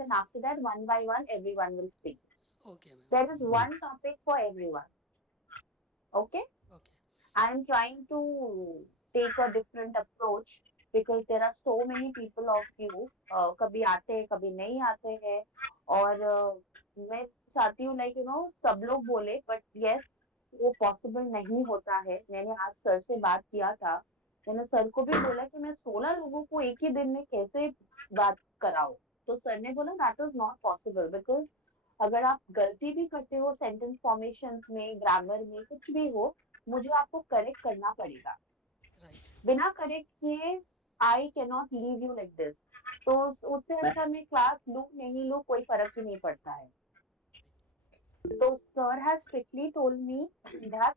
and after that, one by one, everyone will speak. Okay, ma'am. There is one topic for everyone. Okay? Okay. I'm trying to take a different approach because there are so many people of you. कभी आते हैं, कभी नहीं आते हैं, और मैं चाहती हूँ लाइक सब लोग बोले, बट यस, वो पॉसिबल नहीं होता है. मैंने आज सर से बात किया था. मैंने सर को भी बोला कि मैं 16 लोगों को एक ही दिन में कैसे बात कराऊं. तो सर ने बोला that is not possible, because अगर आप गलती भी करते हो सेंटेंस फॉर्मेशंस में, ग्रामर में, कुछ भी हो, मुझे आपको करेक्ट करना पड़ेगा. Right. बिना करेक्ट किए I can not leave you like this. तो उससे अच्छा मैं क्लास लू नहीं लू, कोई फर्क ही नहीं पड़ता है. तो sir has strictly told me that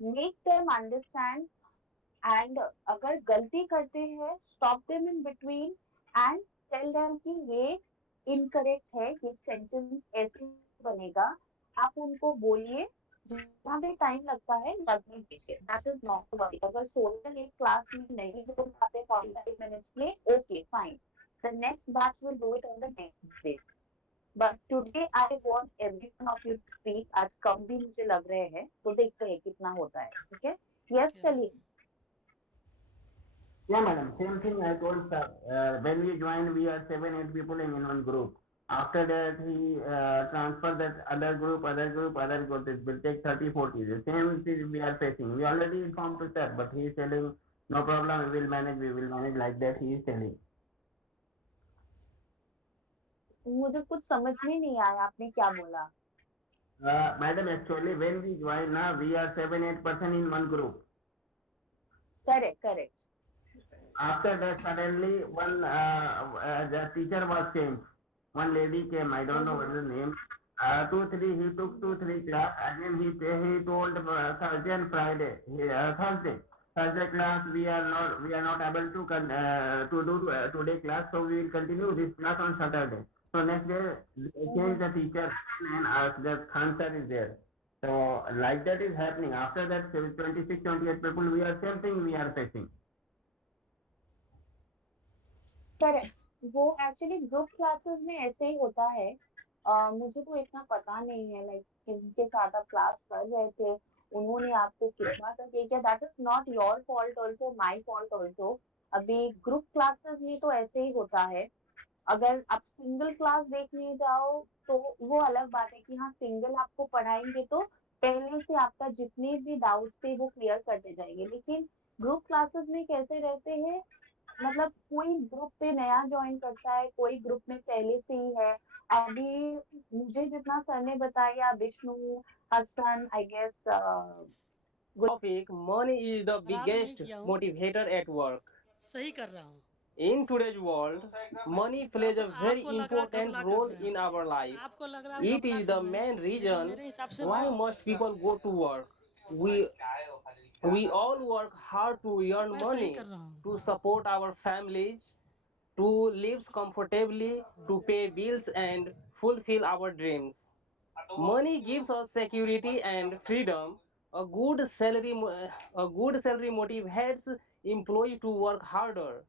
make them understand, and अगर गलती करते हैं stop them in between and tell them कि ये इनकरेक्ट है, ये सेंटेंस ऐसे बनेगा. आप उनको बोलिए, जहाँ भी टाइम लगता है लगने दीजिए, दैट इज नॉट वरी. अगर 16 एक क्लास में नहीं हो पाते 45 मिनट्स में, okay fine, the next batch will do it on the next day. But today I want everyone of you to speak. आज कम भी मुझे लग रहे हैं, तो देखते हैं कितना होता है. ठीक है? Yes Okay, ma'am. Salim. Yeah, madam. Same thing I told sir. When we joined, we are 7, 8 people in one group. After that, he transferred that other group. It will take 30, 40. The same thing we are facing. We already informed to sir, but he is telling, no problem, we will manage like that. He is telling. मुझे कुछ समझ में नहीं आया आपने क्या बोला. Madam, actually, when we join now, we are 7, 8 person in one group. Correct correct. After that, suddenly the teacher was changed. One lady came. I don't know what is the name. Two three. He took 2, 3 class. Again he told Thursday and Friday. Thursday class we are not able to do today class. So we will continue this class on Saturday. So next day change the teacher and the answer is there. So like that is happening. After that 26, 28 people we are same thing we are facing. Correct. वो actually group classes में ऐसे ही होता है. मुझे तो इतना पता नहीं है लाइक किनके साथ आप क्लास कर रहे थे, उन्होंने आपको कितना तक ये किया. That is not your fault also, my fault also. अभी ग्रुप क्लासेस में तो ऐसे ही होता है. अगर आप सिंगल क्लास देखने जाओ तो वो अलग बात है कि हाँ सिंगल आपको पढ़ाएंगे तो पहले से आपका जितने भी डाउट्स थे वो क्लियर करते जाएंगे. लेकिन ग्रुप क्लासेस में कैसे रहते हैं, मतलब कोई ग्रुप पे नया ज्वाइन करता है, कोई ग्रुप में पहले से ही है. अभी मुझे जितना सर ने बताया, Vishnu, Hasan, I guess, Topic money is the खराब नहीं biggest किया हूँ, motivator at work. सही कर रहा हूँ. In today's world, money plays अब a very आपको लग रहा है important घपला कर role रहे in हैं, our life. आपको लग रहा है आप It घपला is कर the रहे हैं, main लेकिन reason मेरे हिसाब से why most people go to work. We we all work hard to earn मैं सही कर money रहा हूँ. to support our families, to live comfortably, to pay bills and fulfill our dreams. Money gives us security and freedom. A good salary motivates employees to work harder,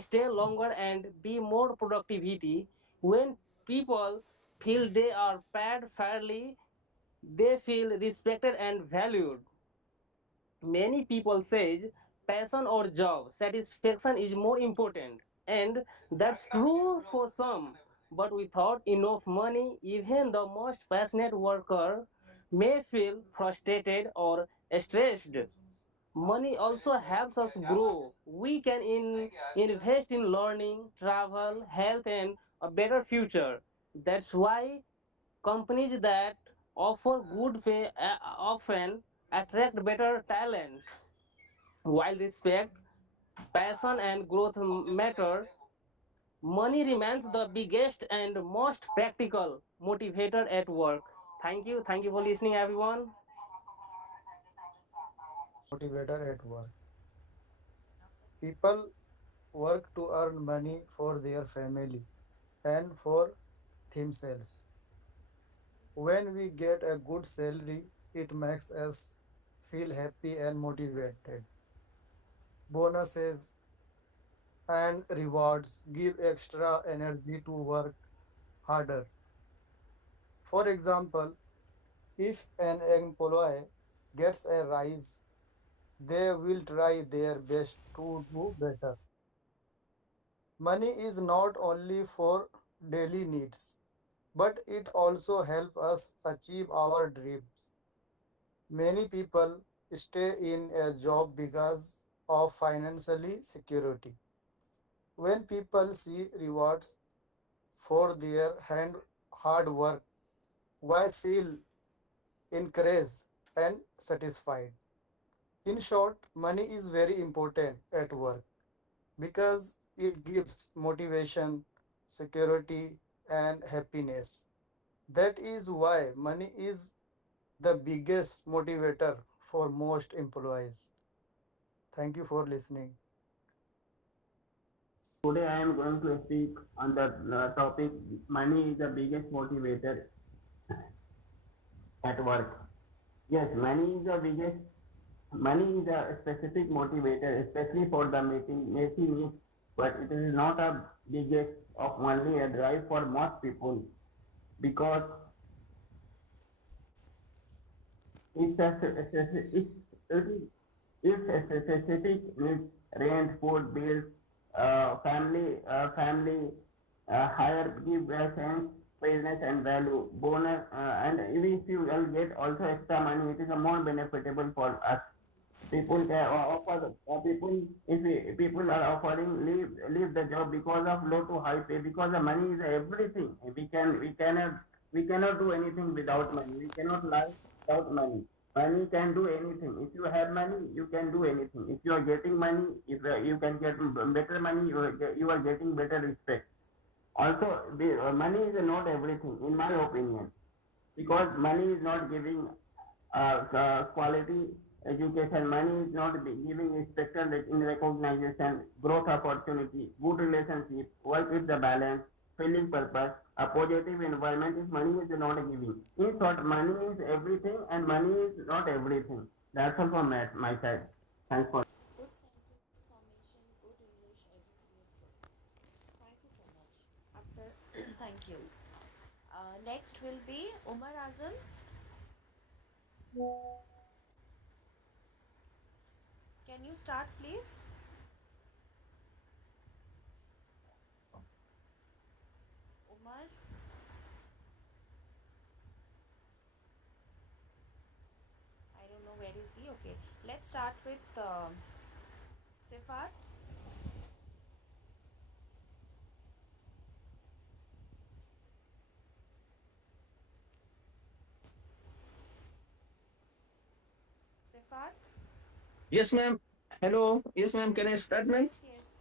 stay longer, and be more productivity. When people feel they are paid fairly, they feel respected and valued. Many people say passion or job satisfaction is more important, and that's true for some. But without enough money, even the most passionate worker may feel frustrated or stressed. Money also helps us grow. We can invest in learning, travel, health, and a better future. That's why companies that offer good pay often attract better talent. While respect, passion, and growth matter, money remains the biggest and most practical motivator at work. Thank you. Thank you for listening, everyone. Motivator at work. People work to earn money for their family and for themselves. When we get a good salary, it makes us feel happy and motivated. Bonuses and rewards give extra energy to work. harder. For example, if an employee gets a rise, they will try their best to do better. Money is not only for daily needs, but it also helps us achieve our dreams. Many people stay in a job because of financially security. When people see rewards for their hard work, why feel encouraged and satisfied. In short, money is very important at work because it gives motivation, security, and happiness. That is why money is the biggest motivator for most employees. Thank you for listening. Today I am going to speak on the topic money is the biggest motivator at work. Yes, money is a specific motivator, especially for the making it, but it is not a biggest of only a drive for most people because it's a it's a specific needs, rent, food, bills, family, higher give a sense, business and value, bonus, and if you will get also extra money, it is a more benefitable for us. People can offer people if people are offering leave the job because of low to high pay because the money is everything. We cannot do anything without money. We cannot live without money. Money can do anything. If you have money, you can do anything. If you are getting money, if you can get better money, you are getting better respect. Also, money is not everything, in my opinion, because money is not giving quality education. Money is not giving inspector in recognition, growth opportunity, good relationship, work with the balance, feeling purpose, a positive environment. If money is not giving, in short, money is everything and money is not everything. That's all from my side. Thanks for. Good sentence formation, good English, everything is good. Thank you so much. After, thank you. Next will be Umar Azam. Can you start, please? Umar, I don't know where is he. Okay, let's start with Sifat. Sifat. Yes, ma'am. Hello. Yes, ma'am. Can I start, ma'am? Yes, yes,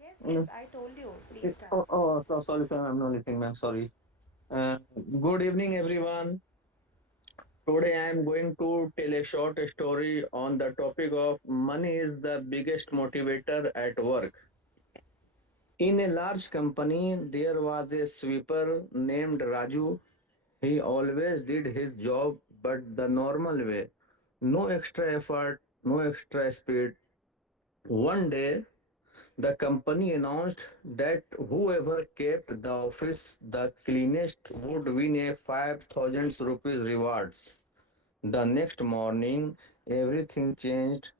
yes, Mm, yes. I told you. Please start. sorry, sir. I'm not listening, ma'am. Sorry. Uh, Good evening, everyone. Today I am going to tell a short story on the topic of money is the biggest motivator at work. In a large company, there was a sweeper named Raju. He always did his job, but the normal way. No extra effort, no extra speed. One day, the company announced that whoever kept the office the cleanest would win a 5,000 rupees rewards. The next morning, everything changed.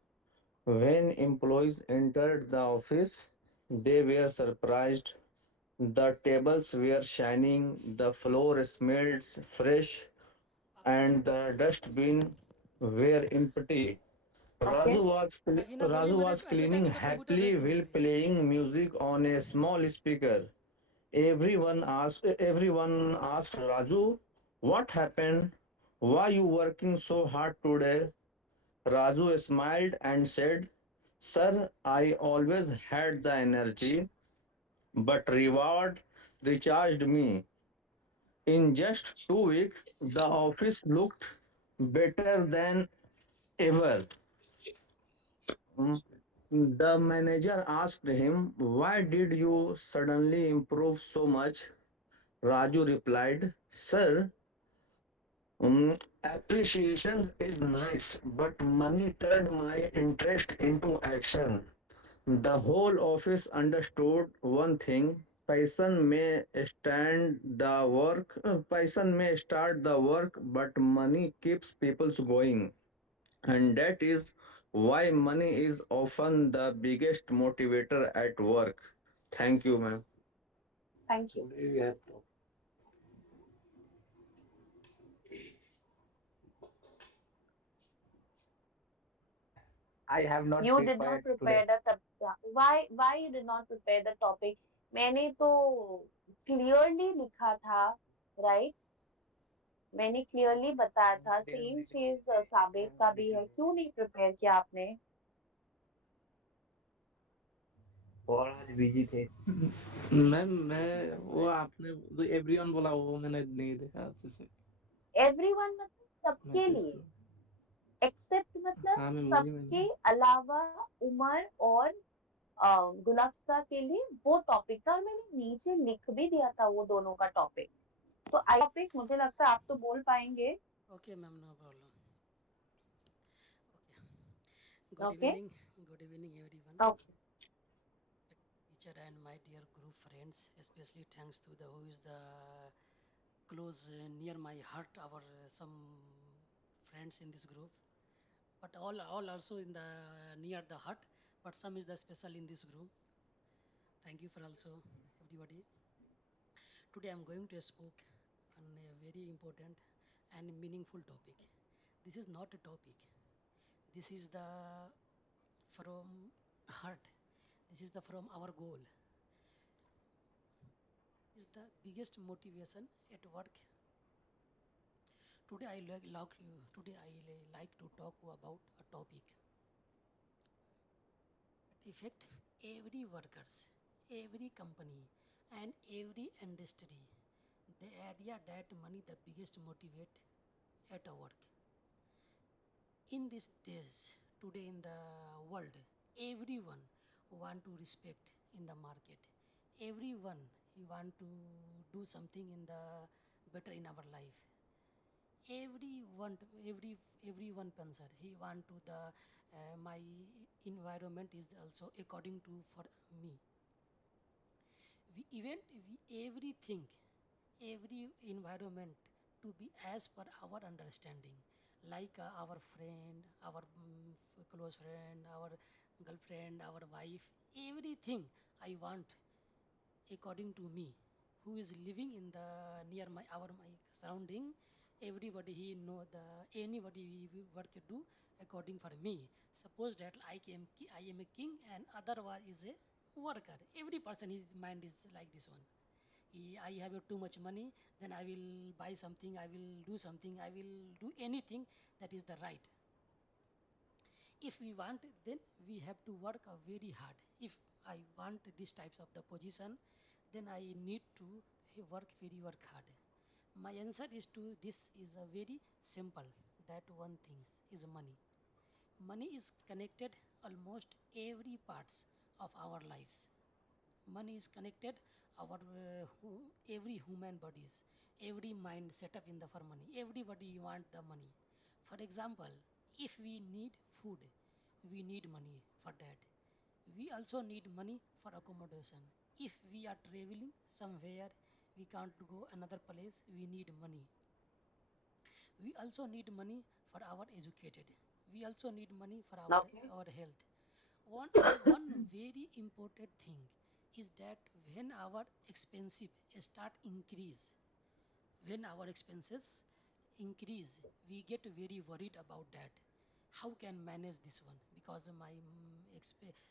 When employees entered the office, they were surprised. The tables were shining, the floor smelled fresh, and the dustbin were empty. नवीना बोली Raju मैंने was बेटा cleaning को तो computer happily भेज दूंगी while तेरी playing music on a small speaker. Everyone asked Raju, what happened? Why you working so hard today? Raju smiled and said, Sir, I always had the energy, but reward recharged me. In just 2 weeks, the office looked better than ever. Mm, The manager asked him, why did you suddenly improve so much? Raju replied, Sir, appreciation is nice, but money turned my interest into action. The whole office understood one thing. Python may start the work, but money keeps people going. And that is why money is often the biggest motivator at work. Thank you, ma'am. Thank you. I have not You did not prepared today. prepare the why you did not prepare the topic? मैंने तो clearly लिखा था, right? मैंने clearly बताया था, same चीज साबिर का भी है, क्यों नहीं प्रिपेयर किया आपने? और आज बिजी थे। मैम मैं वो आपने जो एवरीवन बोला वो मैंने नहीं देखा अच्छे से एवरीवन मतलब सबके मैसेज लिए, को। एक्सेप्ट मतलब हाँ मैम वही सबके मैंने अलावा उमर और गुलाफ्सा के लिए वो टॉपिक था, और मैंने नीचे लिख भी दिया था वो दोनों का टॉपिक। तो आई टॉपिक मुझे लगता है आप तो बोल पाएंगे। Okay, ma'am, no problem. Okay. Good okay evening. Good evening, everyone. Okay Teacher and my dear group friends, especially thanks to the who is the close near my heart, our some friends in this group, but all also in the near the heart, but some is the special in this group. Thank you for also everybody. Today I'm going to speak on a very important and meaningful topic. This is not a topic. This is the from heart. This is the from our goal. Is the biggest motivation at work. Today I like to talk about a topic that affect every workers, every company, and every industry. The idea that money the biggest motivate at a work. In these days, today in the world, everyone want to respect in the market. Everyone you want to do something in the better in our life. Everyone, everyone pensar he want to the my environment is also according to for me. We everything, every environment to be as per our understanding, like our friend, our close friend, our girlfriend, our wife, everything I want according to me, who is living in the near my surrounding. Everybody he know the anybody we work do according for me. Suppose that I am a king and other one is a worker. Every person his mind is like this one. I have too much money, then I will buy something, I will do something, I will do anything that is the right. If we want, then we have to work very hard. If I want these types of the position, then I need to work hard. My answer is to this is a very simple, that one thing is money. Money is connected almost every parts of our lives. Money is connected our every human bodies, every mind set up in the for money. Everybody want the money. For example, if we need food, we need money for that. We also need money for accommodation. If we are traveling somewhere, we can't go another place, we need money. We also need money for our educated. We also need money for okay our health. One very important thing is that when our expensive start increase, when our expenses increase, we get very worried about that. How can manage this one? Because my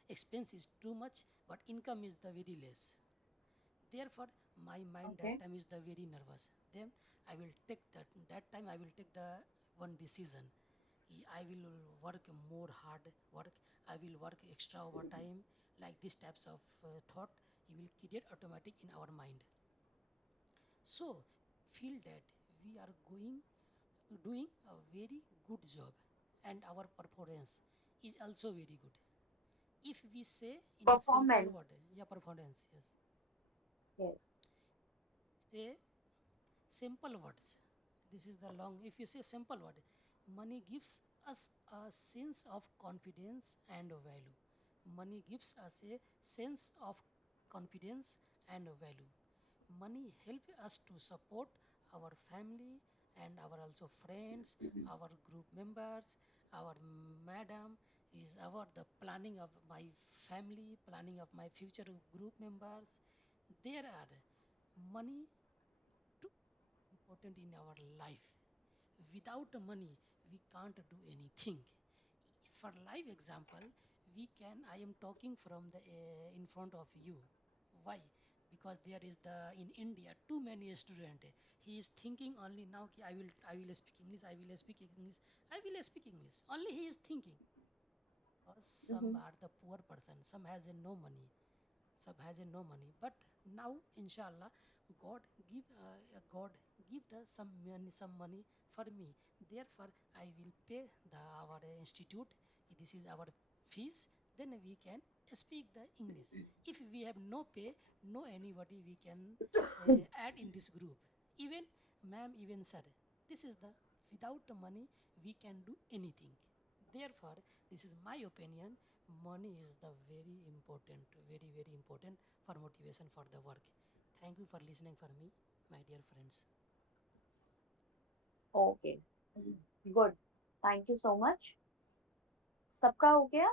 expense is too much, but income is the very less. Therefore, my mind okay that time is the very nervous. Then I will take that time I will take the one decision. I will work more hard work. I will work extra overtime. Like these types of thought, you will create automatic in our mind. So feel that we are doing a very good job, and our performance is also very good. If we say in a simple word, performance yeah, performance, yes, yes say simple words. This is the long. If you say simple word, money gives us a sense of confidence and value. Money gives us a sense of confidence and value. Money help us to support our family and our also friends, our group members, our madam is our the planning of my family, planning of my future group members. There are money too important in our life. Without money we can't do anything. For live example, we can I am talking from the in front of you. Why? Because there is the in India too many student. He is thinking only now ki I will speak English, I will speak English, I will speak English, only he is thinking. Because some Mm-hmm. are the poor person, some has no money, सब has no money. But now inshallah god god give the some money for me. Therefore I will pay the our institute. This is our fees. Then we can speak the English. If we have no pay, no anybody we can add in this group. Even ma'am, even sir, this is the without the money we can do anything. Therefore this is my opinion. Money is the very important, very very important for motivation for the work. Thank you for listening for me, my dear friends. Okay, good. Thank you so much. सबका हो गया?